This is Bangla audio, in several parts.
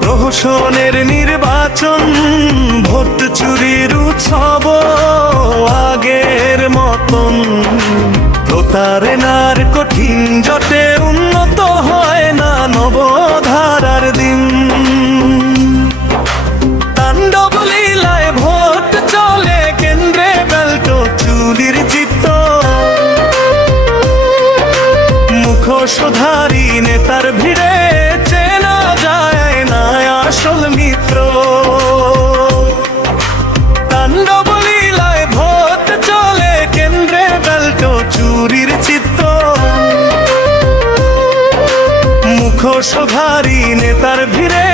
প্রহসনের নির্বাচন ভোট চুরির উৎসব আগের মতন। প্রতারণার মুখোশধারী নেতার ভিড়ে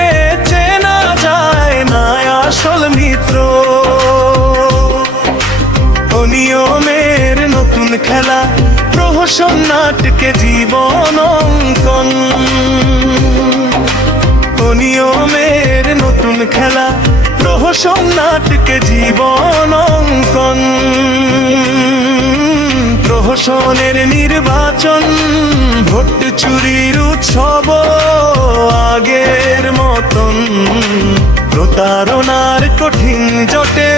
চেনা যায় না আসল মিত্র। অনিয়মের নতুন খেলা, প্রহসন নাটকে জীবন অঙ্কন। অনিয়মের নতুন খেলা, প্রহসন নাটকে জীবন অঙ্কন। প্রহসনের নির্বাচন ভোট চুরির উৎসব আগের মতন। প্রতারণার কঠিন জটে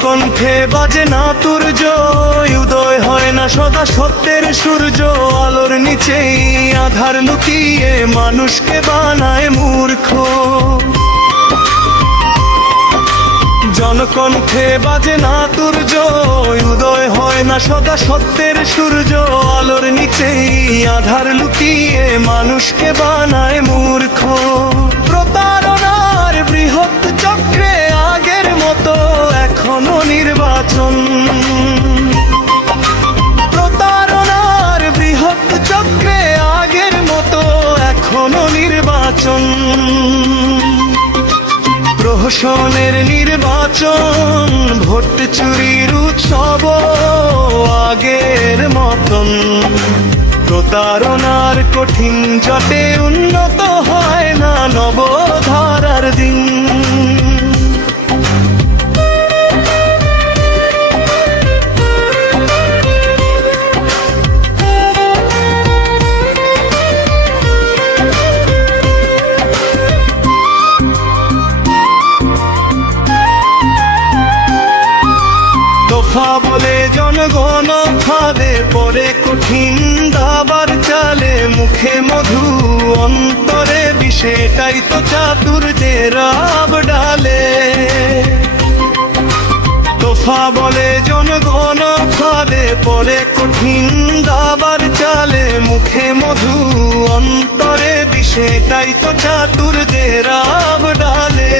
জনকণ্ঠে বাজে না তুর্য উদয় হয় না সদা সত্যের সূর্য। আলোর নিচেই আধার লুকিয়ে মানুষকে বানায় মূর্খ। জনকণ্ঠে বাজে না তুর্য উদয় হয় না সদা সত্যের সূর্য। আলোর নিচেই আধার লুকিয়ে মানুষকে বানায় মূর্খ। নির্বাচন। প্রতারণার বৃহৎ চক্রে আগের মতো এখনও নির্বাচন। প্রহসনের নির্বাচন, ভোট চুরির উৎসব আগের মতন। প্রতারণার কঠিন জটে উন্নত হয় বলে জনগণ ফাঁদে পরে কঠিন দাবার চালে মুখে মধু অন্তরে বিষেটাই তো চাতুরদের রাব ডালে। তোফা বলে জনগণ ফাঁদে পরে কঠিন দাবার চালে মুখে মধু অন্তরে বিষেটাই তো চাতুরদের রাব ডালে।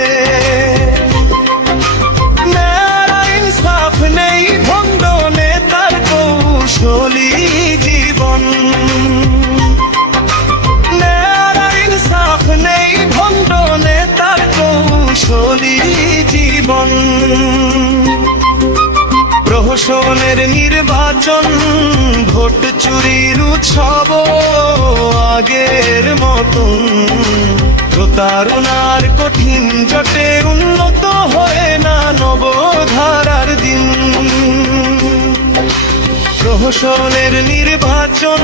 প্রহসনের নির্বাচন, ভোট চুরির উৎসব আগের মতন। প্রতারণার কঠিন জটে উন্নত হয় না নবধারার দিন। প্রহসনের নির্বাচন,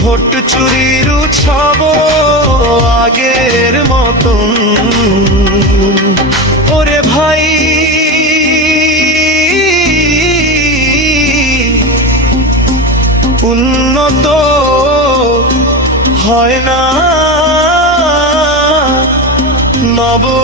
ভোট চুরির উৎসব উন্নত হয় না। নবধারার